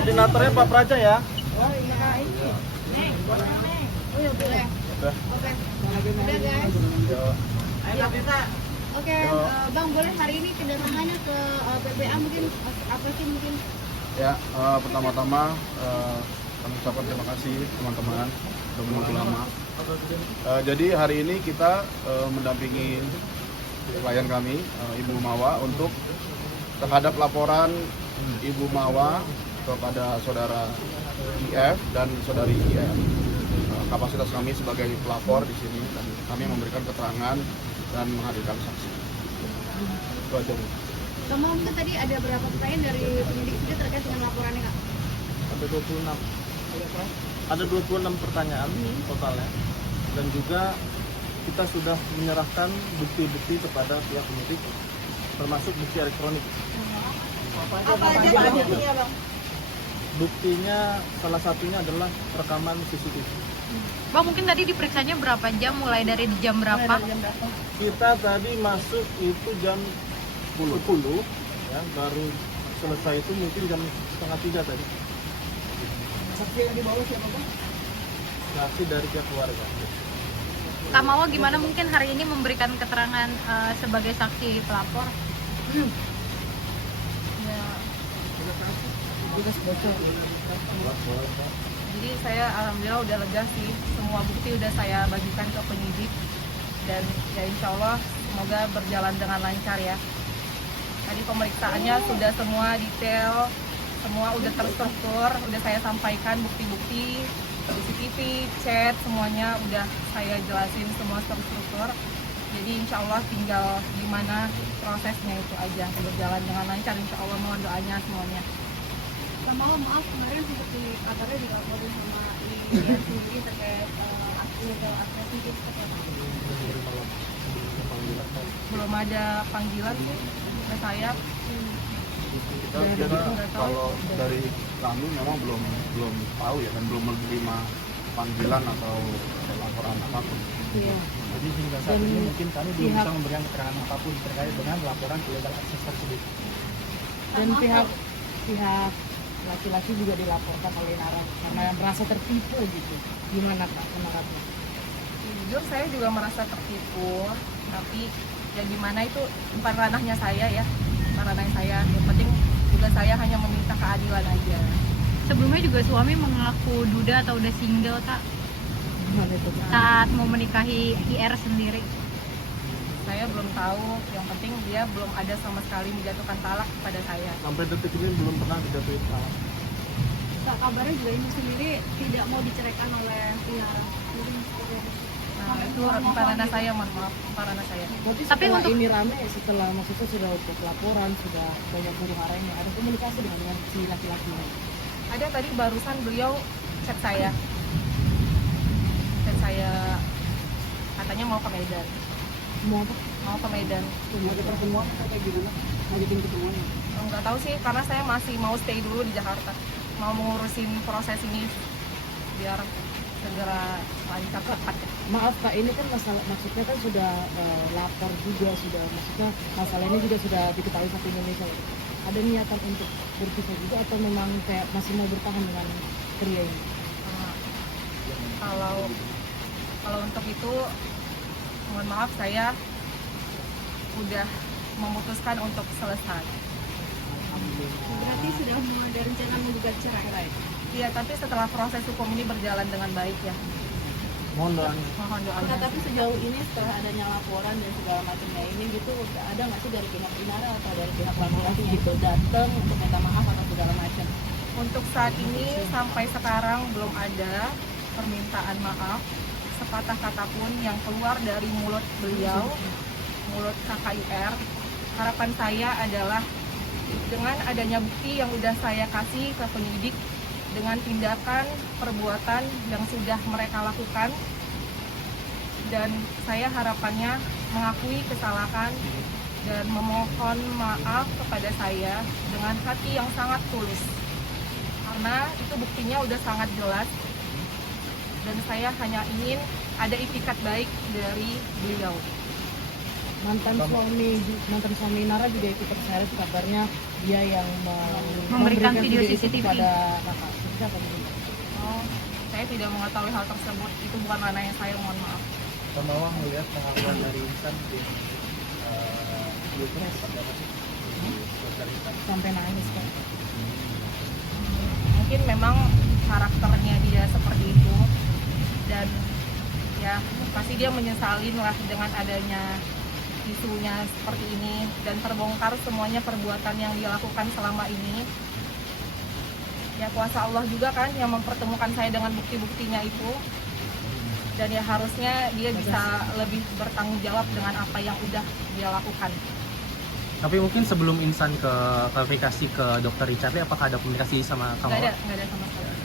Koordinatornya Pak Praja ya. Oh iya, ini. Neng, oh ya boleh. Udah. Oke. Udah guys. Ayo kita. Oke, Bang, boleh hari ini kedatangannya ke PPA mungkin apa sih mungkin? Ya, pertama-tama kami ucapkan terima kasih teman-teman sudah menunggu lama. Jadi hari ini kita mendampingi klien kami, Ibu Mawa, untuk terhadap laporan Ibu Mawa kepada saudara IF dan saudari IF. Kapasitas kami sebagai pelapor di sini dan kami memberikan keterangan dan menghadirkan saksi. Itu aja. Kamu mungkin tadi ada berapa pertanyaan dari penyidik juga terkait dengan laporannya, Kak? Ada 26. Ada 26 pertanyaan totalnya. Dan juga kita sudah menyerahkan bukti-bukti kepada pihak penyidik, termasuk bukti elektronik. Apa aja Pak buktinya, Bang? Buktinya salah satunya adalah rekaman CCTV. Bang, mungkin tadi diperiksanya berapa jam, mulai dari jam berapa? Kita tadi masuk itu jam 10 ya, baru selesai itu mungkin jam 2:30 tadi. Saksi yang dibawa siapa, Bang? Saksi dari pihak keluarga. Kak Mawa gimana mungkin hari ini memberikan keterangan sebagai saksi pelapor? Ya. Jadi saya alhamdulillah udah lega sih, semua bukti udah saya bagikan ke penyidik dan ya insya Allah semoga berjalan dengan lancar ya. Tadi pemeriksaannya sudah semua detail, semua udah terstruktur, udah saya sampaikan bukti-bukti, CCTV, chat, semuanya udah saya jelasin semua terstruktur. Jadi insya Allah tinggal gimana prosesnya itu aja, berjalan dengan lancar insya Allah, mohon doanya semuanya. Sama maaf kemarin seperti kabarnya dilaporin sama dia sendiri terkait illegal access itu seperti apa? Belum ada panggilan sih ke saya. Kita kira kalau dari kami memang belum tahu ya, dan belum menerima panggilan atau laporan apapun. Iya. Jadi hingga saat ini mungkin kami belum bisa memberikan keterangan apapun terkait dengan laporan illegal access tersebut. Dan pihak laki-laki juga dilaporkan oleh Nara karena merasa tertipu gitu. Gimana Kak menurutnya? Jujur saya juga merasa tertipu, tapi ya gimana itu bukan ranahnya saya ya, bukan ranahnya saya. Yang penting juga saya hanya meminta keadilan aja. Sebelumnya juga suami mengaku duda atau udah single, Kak, Gimana itu Kak? saat mau menikahi IR sendiri. Saya belum tahu, yang penting dia belum ada sama sekali menjatuhkan talak kepada saya. Sampai detik ini belum pernah dijatuhin talak. Kak, kabarnya juga ini sendiri tidak mau diceraikan oleh pihak mungkin seperti itu. Nah, itu bukan ranah saya, mohon maaf, bukan ranah saya. Tapi Tapi setelah untuk- ini rame, setelah maksudnya sudah untuk laporan, sudah banyak huru haranya, ada komunikasi dengan si laki-laki ini. Ada tadi barusan beliau chat saya, katanya mau ke Medan, Mau apa? mau ke Medan. Ada pertemuan atau kayak gimana? Ngajakin ketemuan? Nggak tahu sih, karena saya masih mau stay dulu di Jakarta, mau mengurusin proses ini biar segera lancar cepat. Maaf Kak, ini kan maksudnya kan sudah lapor juga, sudah maksudnya masalah ini juga sudah diketahui satu Indonesia. Ada niatan untuk berpisah juga atau memang kayak masih mau bertahan dengan pria ini? Nah, kalau untuk itu mohon maaf, saya udah memutuskan untuk selesai. Berarti sudah mulai ada rencana menggugat cerai. Iya, tapi setelah proses hukum ini berjalan dengan baik ya. Mohon doanya. Mohon doanya. Nah, tapi sejauh ini setelah adanya laporan dan segala macamnya ini gitu, ada nggak sih dari pihak Inara atau dari pihak laki-laki gitu datang untuk minta maaf atau segala macam? Untuk saat ini sampai sekarang belum ada permintaan maaf sepatah kata pun yang keluar dari mulut beliau, mulut KKIR. Harapan saya adalah dengan adanya bukti yang sudah saya kasih ke penyidik, dengan tindakan perbuatan yang sudah mereka lakukan, dan saya harapannya mengakui kesalahan dan memohon maaf kepada saya dengan hati yang sangat tulus, karena itu buktinya udah sangat jelas dan saya hanya ingin ada itikat baik dari beliau. mantan suami Nara juga ikut terseret, kabarnya dia yang Memberikan video CCTV pada kakak. Itu apa gitu? Oh, saya tidak mengetahui hal tersebut. Itu bukan ranahnya saya, mohon maaf. Pak Mawang melihat pengakuan dari Insan di YouTube seperti apa sih? Sampai nangis kan? Mungkin memang karakternya dia seperti itu, dan ya pasti dia menyesalin lah dengan adanya isunya seperti ini dan terbongkar semuanya perbuatan yang dia lakukan selama ini. Ya kuasa Allah juga kan yang mempertemukan saya dengan bukti-buktinya itu, dan ya harusnya dia bisa lebih bertanggung jawab dengan apa yang udah dia lakukan. Tapi mungkin sebelum Insan ke klarifikasi ke Dokter Richard, apakah ada komunikasi sama kamu? Nggak ada sama sekali.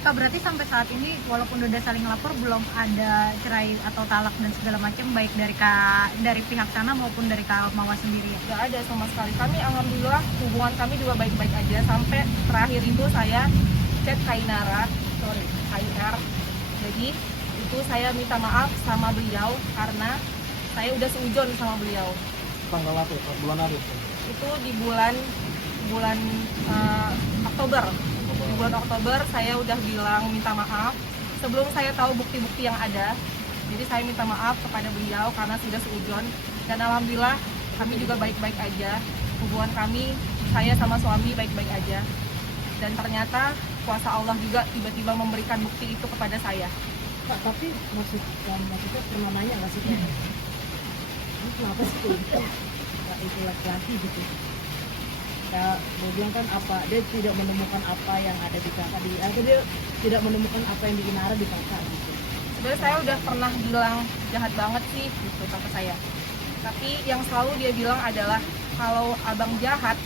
Kak, berarti sampai saat ini walaupun udah saling lapor belum ada cerai atau talak dan segala macam, baik dari pihak sana maupun dari Kak Mawa sendiri ya? Nggak ada sama sekali. Kami alhamdulillah hubungan kami juga baik-baik aja, sampai terakhir itu saya chat KIR. Jadi itu saya minta maaf sama beliau karena saya udah seujon sama beliau. Tanggal apa ya? Bulan apa? Itu di bulan Oktober. Di bulan Oktober saya udah bilang minta maaf sebelum saya tahu bukti-bukti yang ada. Jadi saya minta maaf kepada beliau karena sudah seujon, dan alhamdulillah kami juga baik-baik aja. Hubungan kami, saya sama suami baik-baik aja. Dan ternyata kuasa Allah juga tiba-tiba memberikan bukti itu kepada saya. Kak, tapi maksudnya pernah nanya nggak sih? Ini kenapa sih itu laki-laki gitu? Ya, dia bilang kan dia tidak menemukan apa yang ada di kakak, dia tidak menemukan apa yang di Inara di kakak gitu. Sebenarnya saya udah pernah bilang jahat banget sih gitu kata saya. Tapi yang selalu dia bilang adalah kalau abang jahat,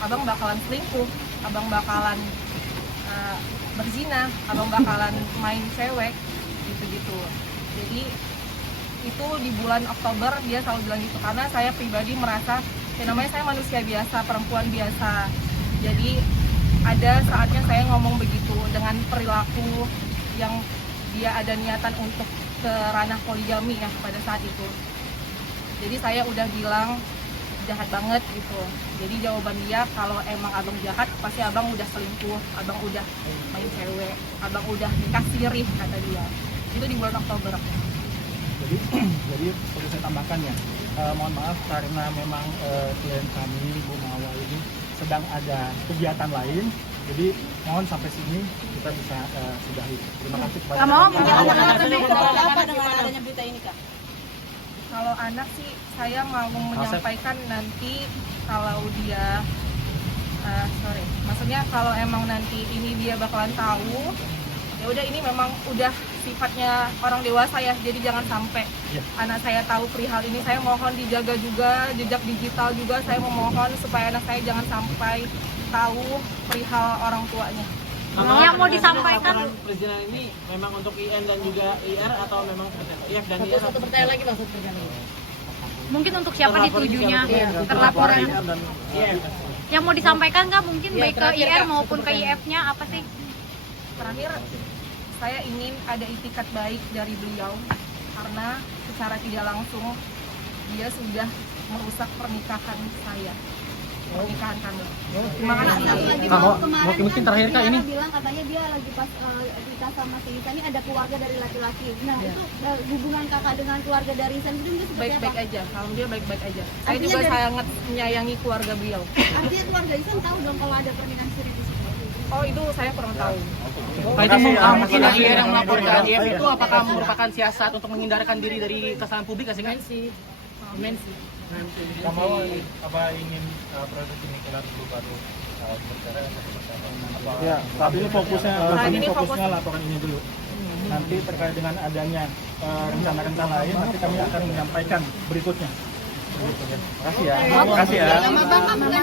abang bakalan selingkuh, abang bakalan berzina, abang bakalan main cewek gitu-gitu. Jadi itu di bulan Oktober dia selalu bilang gitu, karena saya pribadi merasa ya namanya saya manusia biasa, perempuan biasa. Jadi ada saatnya saya ngomong begitu dengan perilaku yang dia ada niatan untuk ke ranah poligami ya pada saat itu. Jadi saya udah bilang jahat banget gitu. Jadi jawaban dia kalau emang abang jahat pasti abang udah selingkuh, abang udah main cewek, abang udah nikah siri kata dia. Itu di bulan Oktober. Jadi perlu saya tambahkan ya, mohon maaf karena memang klien kami Bu Mawa ini sedang ada kegiatan lain, jadi mohon sampai sini kita bisa sudahi. Terima kasih kepada Apa dengan adanya berita ini, Kak? Kalau anak sih saya mau menyampaikan nanti kalau dia maksudnya kalau emang nanti ini dia bakalan tahu, ya udah ini memang udah sifatnya orang dewasa ya, jadi jangan sampai anak saya tahu perihal ini. Saya mohon dijaga juga jejak digital juga, saya memohon supaya anak saya jangan sampai tahu perihal orang tuanya. Yang mau disampaikan Perizinan ini memang untuk IN dan juga IR atau memang IF dan IR? Satu pertanyaan lagi, maksud pertanyaan lagi. mungkin untuk siapa ditujunya terlaporan? Yang mau disampaikan nggak mungkin baik ke IR maupun ke IF-nya apa sih? Terakhir saya ingin ada itikat baik dari beliau karena secara tidak langsung dia sudah merusak pernikahan saya, pernikahan kami. Terima kasih. Mungkin terakhir Kak ini. Bilang katanya dia lagi pas nikah sama si Isa ini ada keluarga dari laki-laki. Nah itu hubungan kakak dengan keluarga dari Isa itu seperti apa? Baik-baik aja, alhamdulillah baik-baik aja. Saya juga sangat menyayangi keluarga beliau. Artinya keluarga Isa tahu dong kalau ada pernikahan siri di situ. Oh itu saya kurang tahu. Itu mungkin IR yang melaporkan IF itu apakah merupakan siasat untuk menghindarkan diri dari kesalahan publik nggak sih? Mensi. Kamu apa ingin proses ini kelar dulu baru berbicara ya, saat ini fokusnya laporan ini dulu. Nanti terkait dengan adanya rencana-rencana lain nanti kami akan menyampaikan berikutnya. Terima kasih ya.